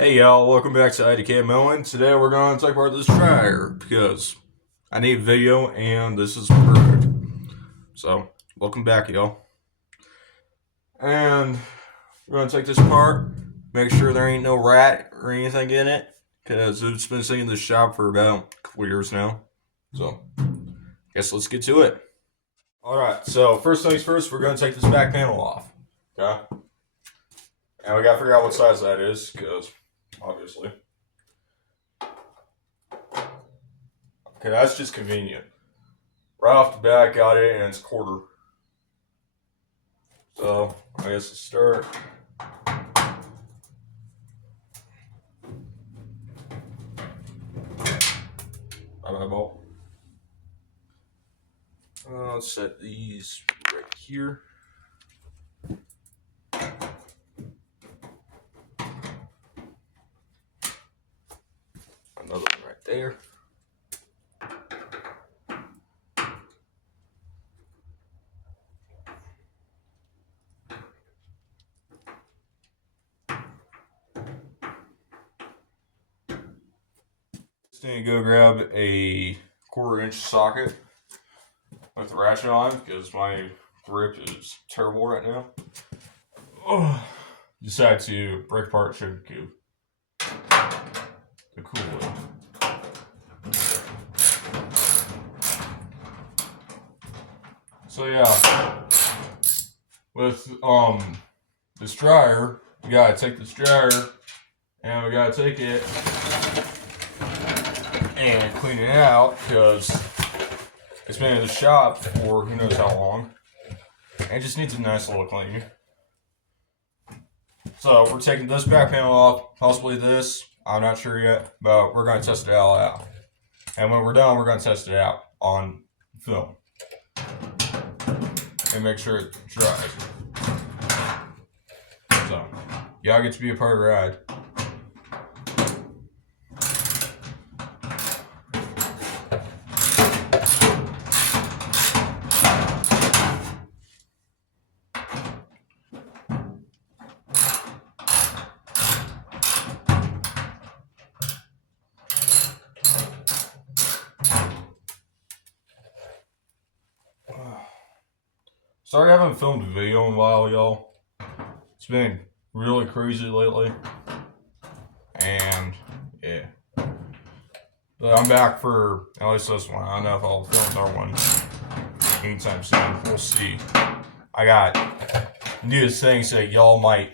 Hey y'all, welcome back to IDK Mowing. Today we're going to talk about this dryer because I need video and this is perfect. So, welcome back y'all. And we're going to take this apart, make sure there ain't no rat or anything in it because it's been sitting in the shop for about a couple years now. So, guess let's get to it. Alright, so first things first, we're going to take this back panel off. Okay? And we got to figure out what size that is because obviously. Okay, that's just convenient. Right off the bat, got it, and it's quarter. So, I guess let's start. Eyeball. Let's set these right here. Another one right there. Just need to go grab a 1/4-inch socket with the ratchet on because my grip is terrible right now. Oh, decided to break apart sugar cube to cool it. So yeah, with this dryer, we gotta take this dryer and we gotta take it and clean it out because it's been in the shop for who knows how long and it just needs a nice little clean. So we're taking this back panel off, possibly this, I'm not sure yet, but we're going to test it all out. And when we're done, we're going to test it out on film and make sure it dries. So y'all get to be a part of the ride. Sorry I haven't filmed a video in a while, y'all. It's been really crazy lately. And yeah. But I'm back for at least this one. I don't know if I'll film another one anytime soon. We'll see. I got new things that y'all might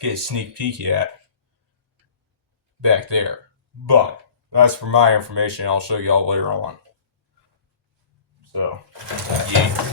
get a sneak peek at back there. But that's for my information. I'll show y'all later on. So, yeah.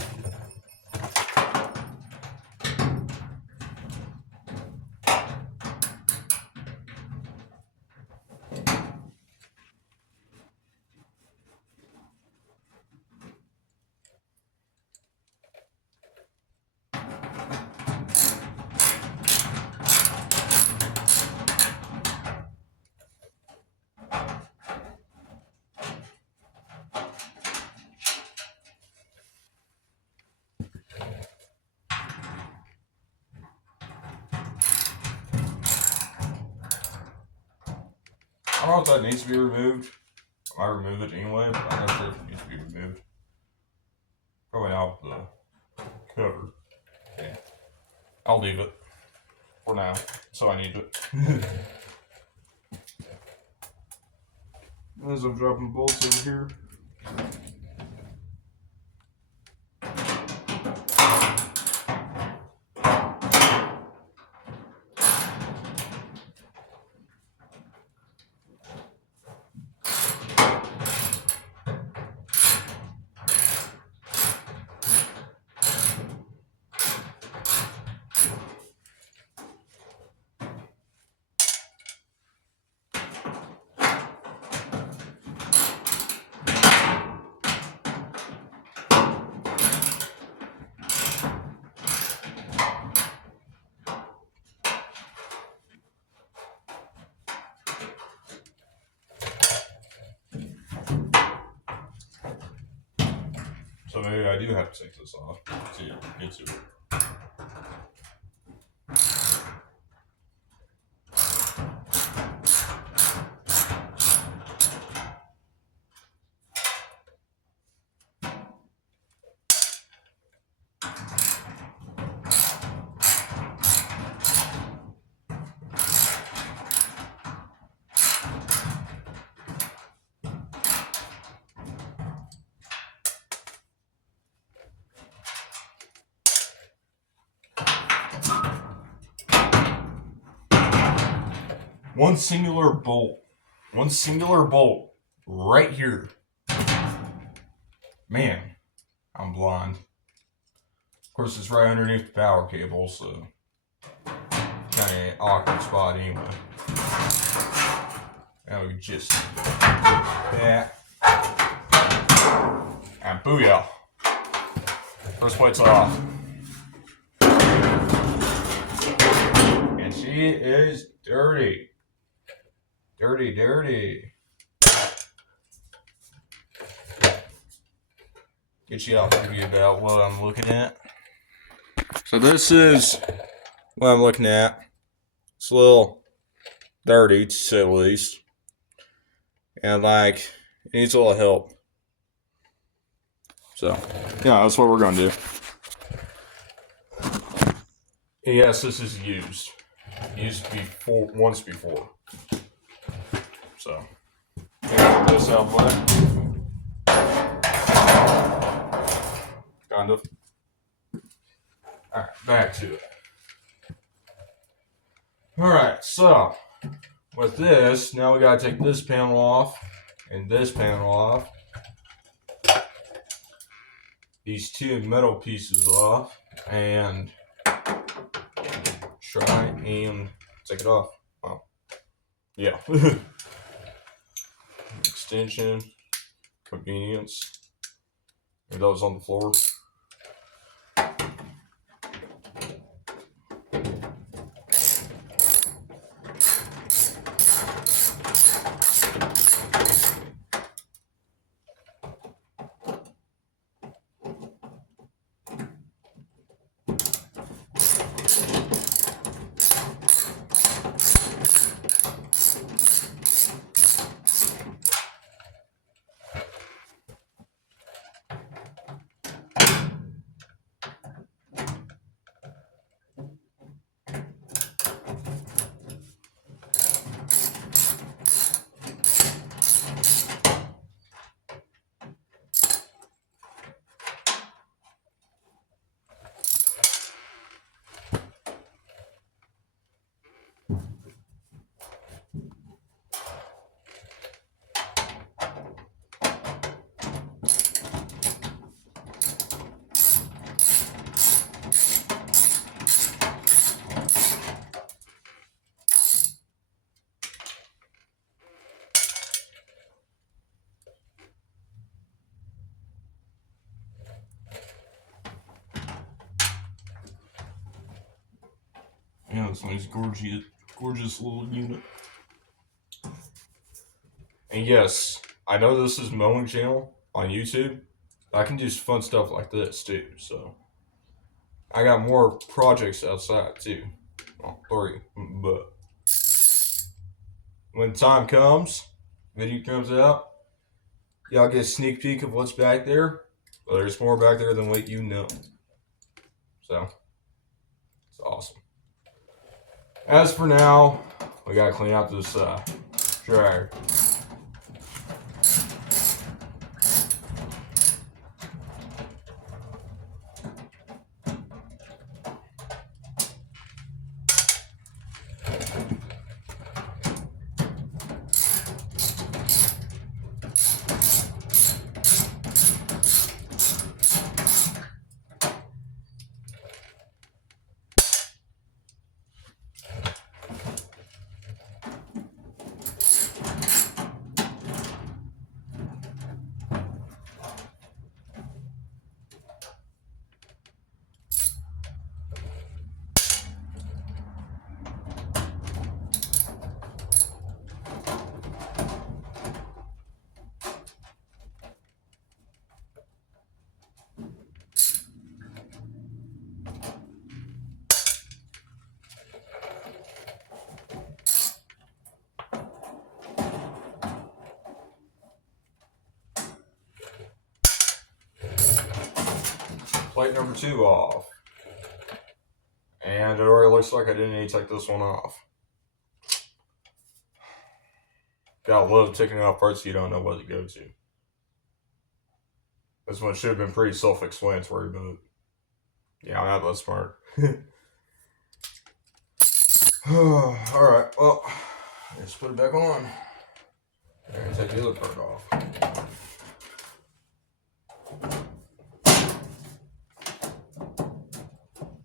I don't know if that needs to be removed. I might remove it anyway, but I'm not sure if it needs to be removed. Probably not with the cover. Yeah. I'll leave it for now, so I need it. As I'm dropping bolts over here. So maybe I do have to take this off to get to it. One singular bolt. One singular bolt right here. Man, I'm blind. Of course, it's right underneath the power cable, so kind of an awkward spot anyway. Now we just that. And booyah. First plate's off. And she is dirty. Dirty, dirty. Get you all maybe about what I'm looking at. So this is what I'm looking at. It's a little dirty, to say the least. And like, it needs a little help. So, yeah, that's what we're going to do. And yes, this is used. Used before, once before. So, get this out of the way. Kind of. Alright, back to it. Alright, so, with this, now we got to take this panel off and this panel off. These two metal pieces off and try and take it off. Oh, yeah. Extension, convenience. And those on the floor. Yeah, it's a nice, gorgeous little unit. And yes, I know this is mowing channel on YouTube, but I can do fun stuff like this too. So I got more projects outside too. Well, 3, but when time comes, video comes out, y'all get a sneak peek of what's back there. But there's more back there than what you know. So it's awesome. As for now, we gotta clean out this dryer. Plate number 2 off. And it already looks like I didn't need to take this one off. Gotta love taking off parts you don't know what to go to. This one should have been pretty self-explanatory, but yeah, I'm not that smart. Alright, well, let's put it back on. And take the other part off.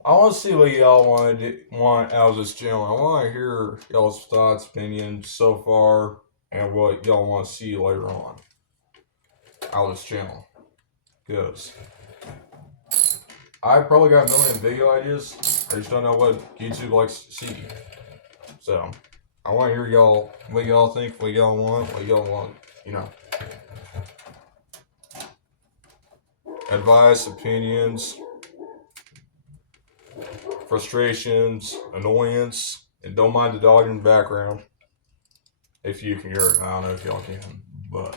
I want to see what y'all want out of this channel. I want to hear y'all's thoughts, opinions so far, and what y'all want to see later on out of this channel. Because I probably got a million video ideas. I just don't know what YouTube likes to see. So I want to hear y'all, what y'all think, what y'all want, you know. Advice, opinions, frustrations, annoyance, and don't mind the dog in the background. If you can hear it, I don't know if y'all can, but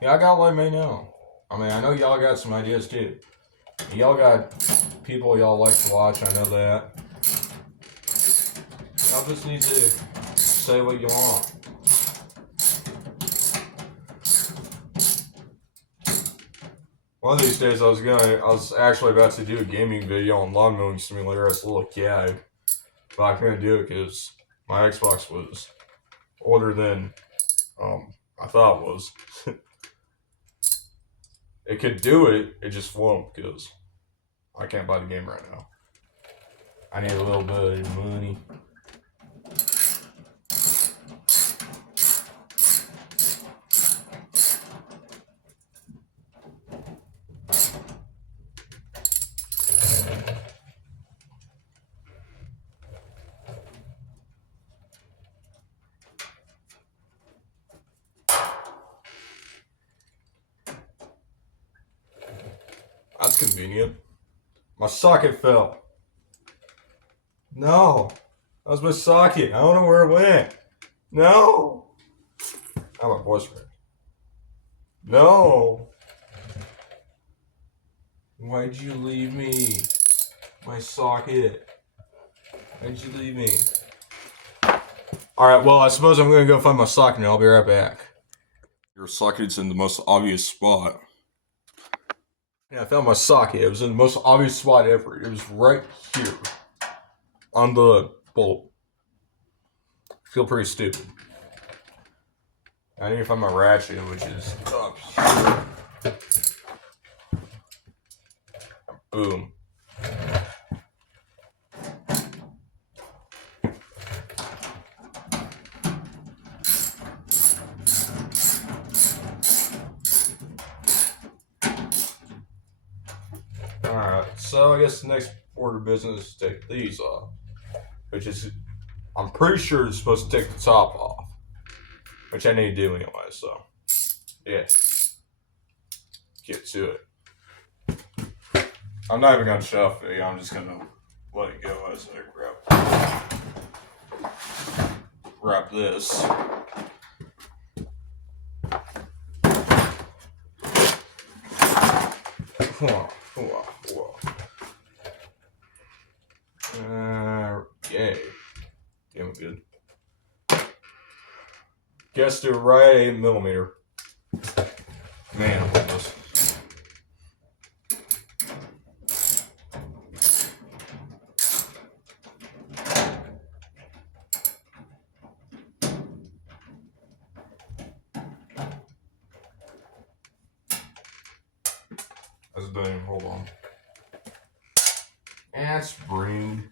yeah, I gotta let me know. I mean, I know y'all got some ideas too. Y'all got people y'all like to watch, I know that. Y'all just need to say what you want. One of these days I was actually about to do a gaming video on Lawn Mowing Simulator as a little kid, but I couldn't do it because my Xbox was older than I thought it was. It could do it, it just won't because I can't buy the game right now. I need a little bit of money. That's convenient. My socket fell. No. That was my socket. I don't know where it went. No. I'm a boyfriend. No. Why'd you leave me? My socket. Why'd you leave me? Alright, well, I suppose I'm gonna go find my socket and I'll be right back. Your socket's in the most obvious spot. Yeah, I found my socket. It was in the most obvious spot ever. It was right here. On the bolt. I feel pretty stupid. I need to find my ratchet, which is up here. Boom. Alright, so I guess the next order of business is to take these off. Which is, I'm pretty sure it's supposed to take the top off. Which I need to do anyway, so. Yeah. Get to it. I'm not even gonna shuffle it, I'm just gonna let it go as I wrap this. Whoa. Okay. Damn good. Guessed it right, 8mm. Man, I love this. That's done. Hold on. And spring.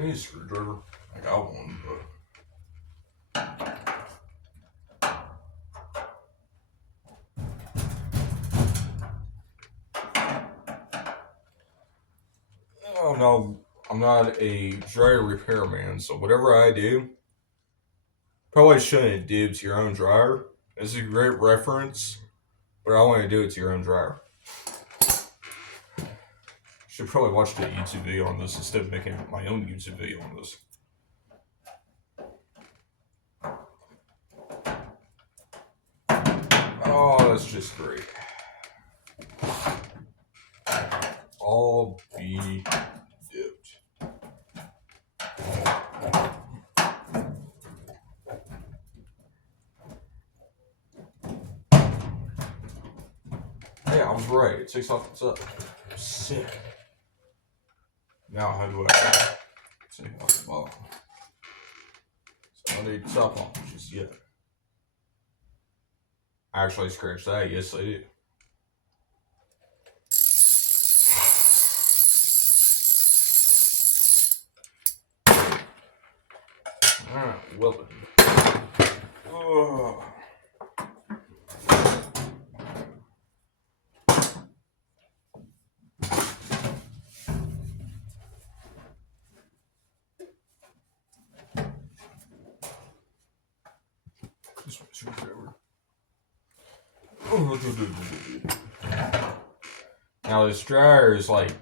I need a screwdriver. I got one, but. Oh no, I'm not a dryer repairman, so whatever I do, probably shouldn't do to your own dryer. It's a great reference, but I want to do it to your own dryer. Should probably watch the YouTube video on this instead of making my own YouTube video on this. Oh, that's just great. All be dipped. Hey, I was right. It takes off the top. Sick. Now, how do I take off the bottom? So I need top on just yet. I actually scratched that. Yes, I did. Alright, well then. Oh. This one's your favorite. Now this dryer is like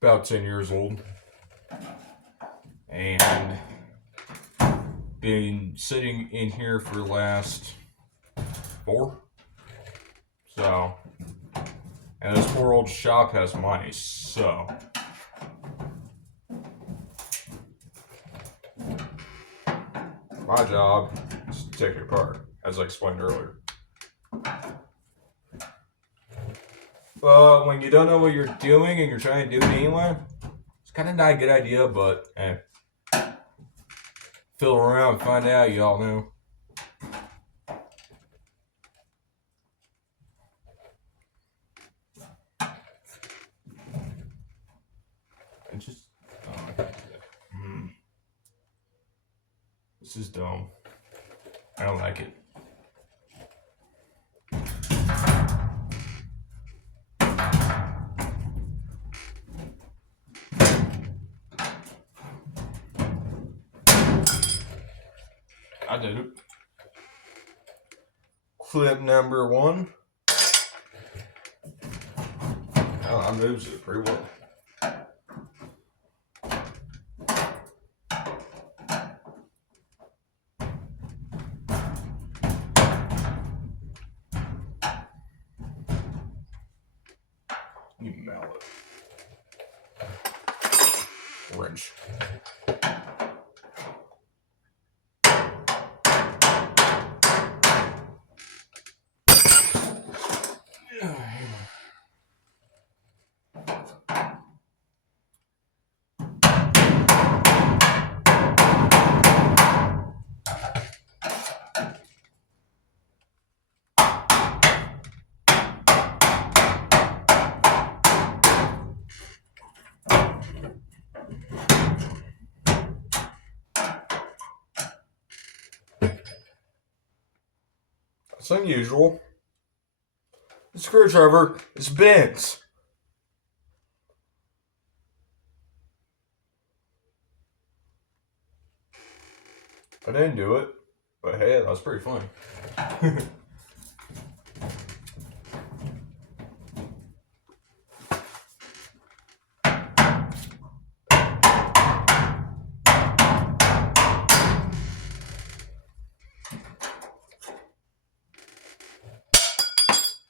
about 10 years old and been sitting in here for the last 4. So, and this poor old shop has mice, so my job is to take it apart, as I explained earlier. But when you don't know what you're doing and you're trying to do it anyway, it's kind of not a good idea, but fiddle around and find out, you all know. And just, this is dumb. I don't like it. I did it. Clip number 1. Oh, I moved it pretty well. You mallet. Wrench. It's unusual. The screwdriver is bent. I didn't do it, but hey, that was pretty funny.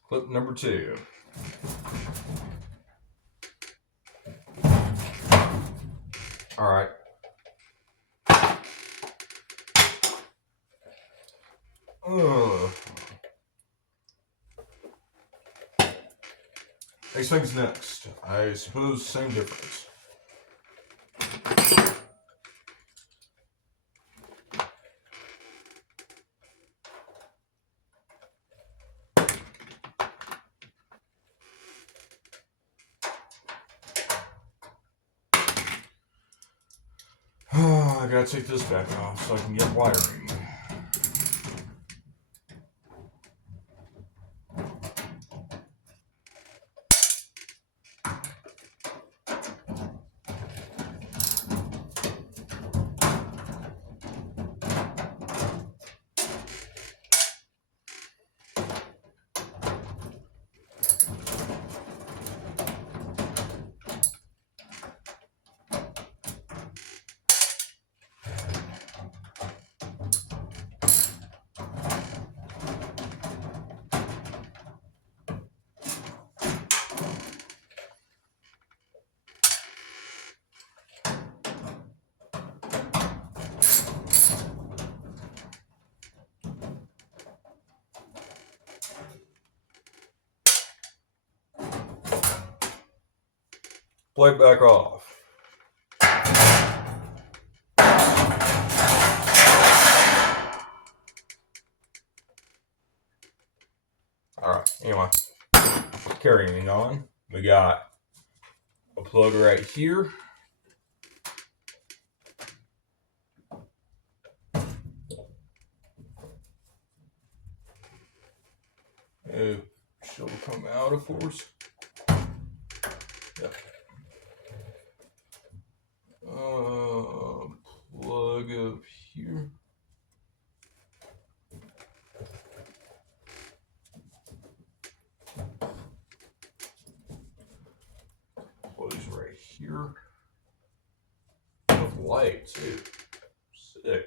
Clip number 2. All right. Next thing's next. I suppose same difference. I gotta take this back off so I can get wiring. Plug back off. Alright, anyway. Carrying on. We got a plug right here. It should come out, of course. Yep. Plug up here. Plugs right here. With light too. Sick.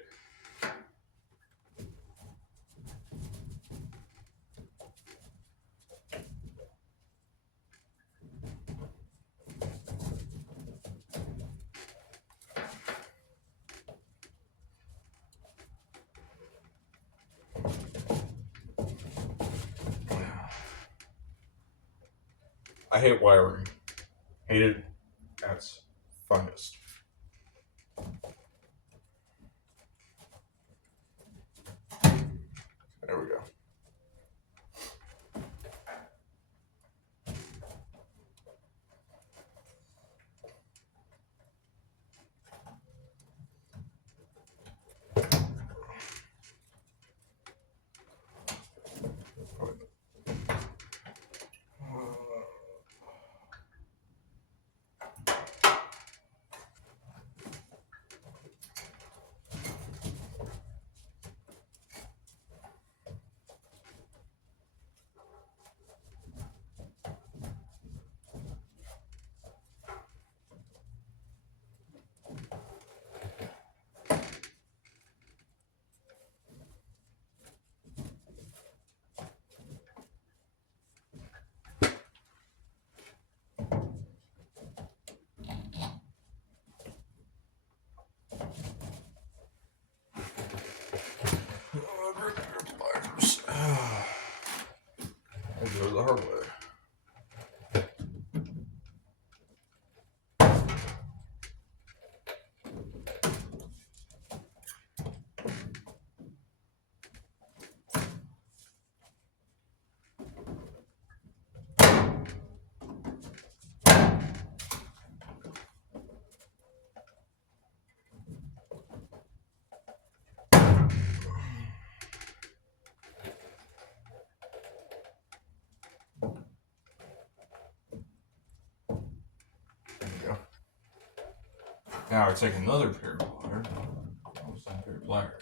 I hate wiring. Hate it. That's funnest. There we go. I'll go the hard way. Now I take another pair of pliers. Some pair of pliers.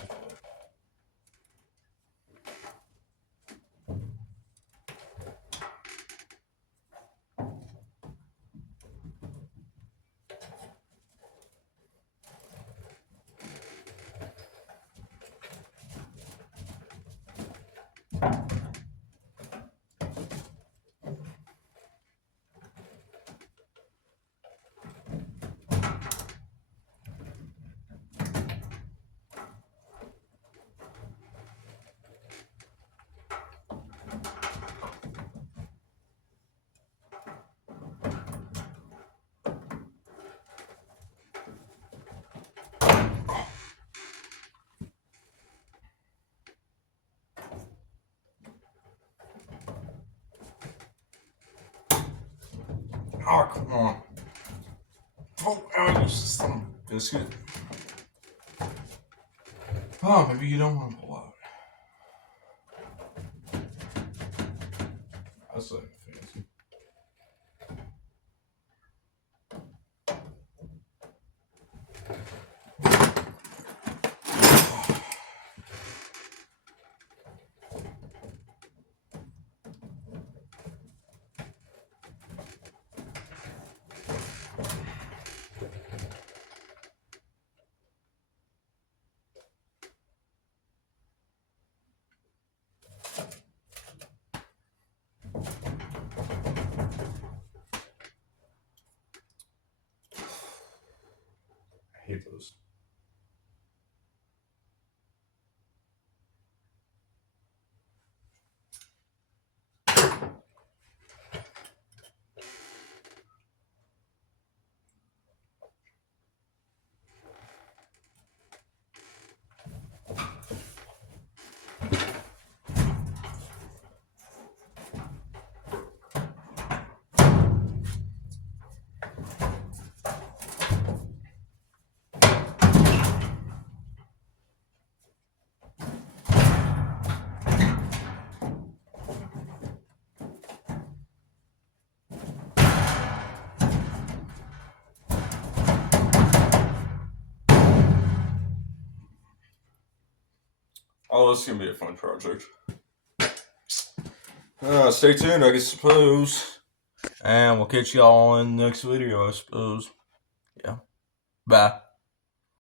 Oh, come on. Oh, you son of a biscuit. Oh, maybe you don't want to pull out. That's like fancy. I hate those. Oh, this is gonna be a fun project. Stay tuned, I suppose. And we'll catch y'all in the next video, I suppose. Yeah. Bye.